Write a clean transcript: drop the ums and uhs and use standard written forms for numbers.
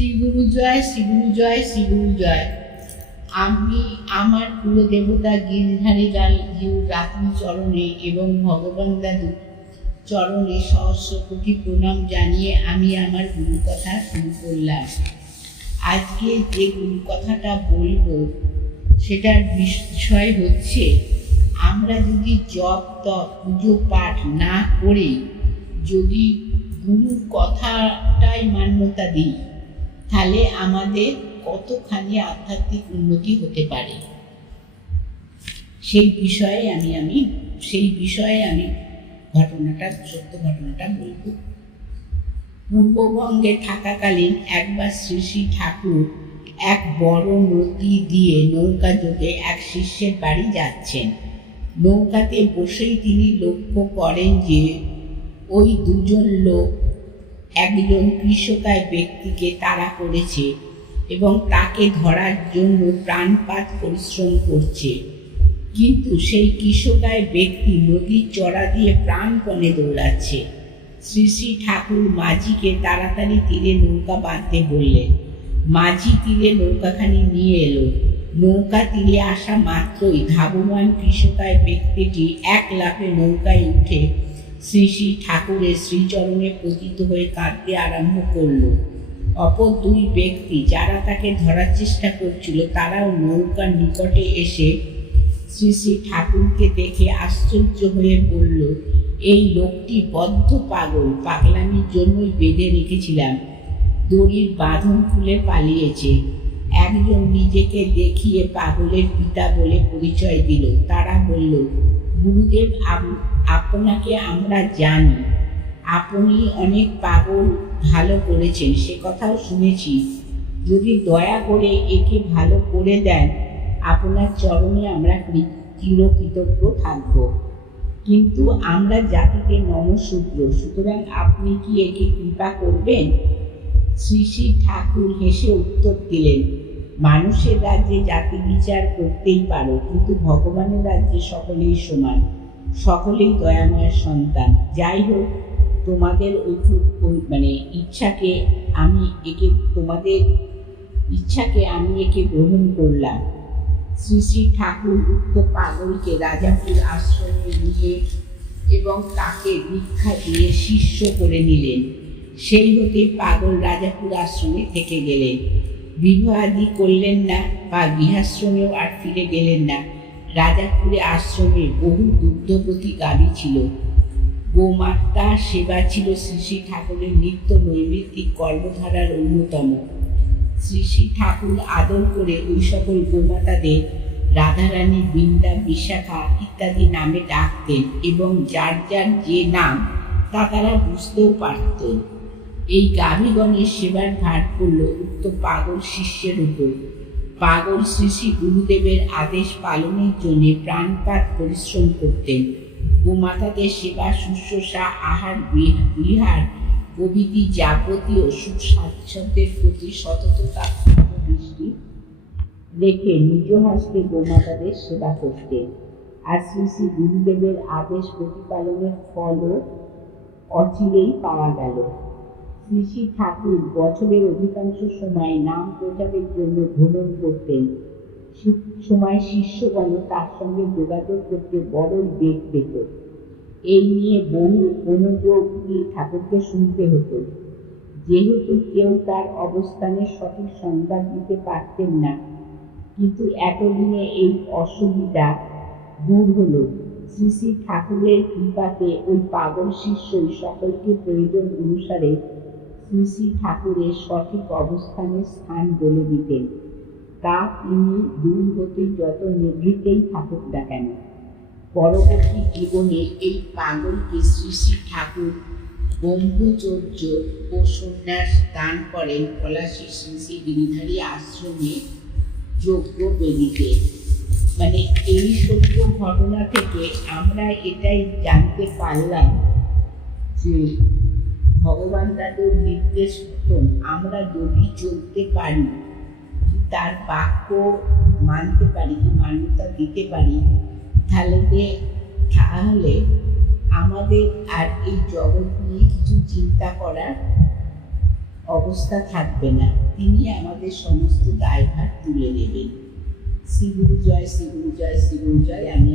শ্রীগুরু জয়, শ্রীগুরু জয়, শ্রীগুরু জয়। আমি আমার কুলদেবতা গিরধারীলাল জিউর রাত্রি চরণে এবং ভগবান দাদু চরণে সহস্র কোটি প্রণাম জানিয়ে আমি আমার গুরু কথা শুরু করলাম। আজকে যে গুরু কথাটা বলবো সেটার বিষয় হচ্ছে, আমরা যদি জপ তপ পুজো পাঠ না করে যদি গুরুর কথাটাই মান্যতা দিই, তাহলে আমাদের কতখানি আধ্যাত্মিক উন্নতি হতে পারে সেই বিষয়ে আমি সত্য ঘটনাটা বলব। পূর্ববঙ্গে থাকাকালীন একবার শ্রী শ্রী ঠাকুর এক বড় নদী দিয়ে নৌকা যোগে এক শিষ্যের বাড়ি যাচ্ছেন। নৌকাতে বসেই তিনি লক্ষ্য করেন যে ওই দুজন লোক একজন কৃষকায় ব্যক্তিকে তাড়া করেছে এবং তাকে ধরার জন্য প্রাণপাত পরিশ্রম করছে। কিন্তু সেই কৃষকায় ব্যক্তি নদীর চড়া দিয়ে প্রাণপণে দৌড়াচ্ছে। শ্রী শ্রী ঠাকুর মাঝিকে তাড়াতাড়ি তীরে নৌকা বাঁধতে বললেন। মাঝি তীরে নৌকাখানি নিয়ে এলো। নৌকা তীরে আসা মাত্রই ধাবমান কৃষকায় ব্যক্তিটি এক লাফে নৌকায় উঠে শ্রী শ্রী ঠাকুরের শ্রীচরণে পতিত হয়ে কাঁদতে আরম্ভ করল। অপর দুই ব্যক্তি যারা তাকে ধরার চেষ্টা করছিল, তারাও নৌকার নিকটে এসে শ্রী শ্রী ঠাকুরকে দেখে আশ্চর্য হয়ে বলল, এই লোকটি বদ্ধ পাগল, পাগলামির জন্যই বেঁধে রেখেছিলাম, দড়ির বাঁধন খুলে পালিয়েছে। একজন নিজেকে দেখিয়ে পাগলের পিতা বলে পরিচয় দিল। তারা বলল, গুরুদেব, আপনাকে আমরা জানি, আপনি অনেক পাগল ভালো করেছেন, সে কথাও শুনেছি। যদি দয়া করে একে ভালো করে দেন, আপনার চরণে আমরা চিরকৃতজ্ঞ থাকব। কিন্তু আমরা জাতিতে নমশূদ্র, সুতরাং আপনি কি একে কৃপা করবেন? শ্রী শ্রী ঠাকুর হেসে উত্তর দিলেন, মানুষের রাজ্যে জাতি বিচার করতেই পারো, কিন্তু ভগবানের রাজ্যে সকলেই সমান, সকলেই দয়াময়ের সন্তান। যাই হোক, তোমাদের ইচ্ছাকে আমি একে গ্রহণ করলাম। শ্রী শ্রী ঠাকুর উক্ত পাগলকে রাজাপুর আশ্রমে নিয়ে এবং তাকে দীক্ষা দিয়ে শিষ্য করে নিলেন। সেই হতে পাগল রাজাপুর আশ্রমে থেকে গেলেন। বিবাহাদি করলেন না বা গৃহাশ্রমেও আর ফিরে গেলেন না। রাজাপুরে আশ্রমে বহু দুগ্ধবতী গাভী ছিল। গোমাতা সেবা ছিল শ্রী শ্রী ঠাকুরের নিত্য নৈমিত্তিক কর্মধারার অন্যতম। শ্রী শ্রী ঠাকুর আদর করে ওই সকল গোমাতাদের রাধারানী, বৃন্দা, বিশাখা ইত্যাদি নামে ডাকতেন এবং যার যার যে নাম তা তারা বুঝতেও পারতেন। এই গাভীগণের সেবার ভার পড়ল উক্ত পাগল শিষ্যের উপর। পাগল শ্রী শ্রী গুরুদেবের আদেশ পালনের জন্য প্রাণপাত পরিশ্রম করতেন। গোমাতাদের সেবা শুশ্রূষা, আহার বিহার প্রভৃতি যাবতীয় সুখ স্বাচ্ছন্দ্যের প্রতি সতত তাৎপর্য দৃষ্টি রেখে নিজ হস্তে গোমাতাদের সেবা করতেন। আর শ্রী শ্রী গুরুদেবের আদেশ প্রতিপালনের ফলও অচিরেই পাওয়া গেল। শ্রী শ্রী ঠাকুর বছরের অধিকাংশ সময় নাম প্রচারের জন্য ভ্রমণ করতেন। সময় শিষ্যগণ তার সঙ্গে যোগাযোগ করতে বড়ই বেগ পেত। এই নিয়ে বহু অনুযোগ ঠাকুরকে শুনতে হতো। যেহেতু কেউ তার অবস্থানের সঠিক সংবাদ দিতে পারতেন না, কিন্তু এতদিনে এই অসুবিধা দূর হলো। শ্রী শ্রী ঠাকুরের কৃপাতে ওই পাগল শিষ্যই সকলকে প্রয়োজন অনুসারে শ্রী শ্রী ঠাকুরের সঠিক অবস্থানের স্থান বলে দিতেন। তা তিনি দূর হতে যত নিভৃতেই থাকুক না কেন। পরবর্তী জীবনে এই পাগলকে শ্রী শ্রী ঠাকুর ব্রহ্মচর্য ও সন্ন্যাস দান করেন পলাশী শ্রী শ্রী গিরিধারী আশ্রমে যজ্ঞ বেদিতে। এই সত্য ঘটনা থেকে আমরা এটাই জানতে পারলাম যে ভগবান তাদের নির্দেশ মতন আমরা যদি চলতে পারি, তার বাক্য মানতে পারি, মান্যতা দিতে পারি, তাহলে আমাদের আর এই জগৎ নিয়ে কিছু চিন্তা করার অবস্থা থাকবে না। তিনি আমাদের সমস্ত দায়ভার তুলে নেবেন। শ্রী গুরু জয়, শ্রী গুরু জয়, শ্রী গুরু জয়। আমি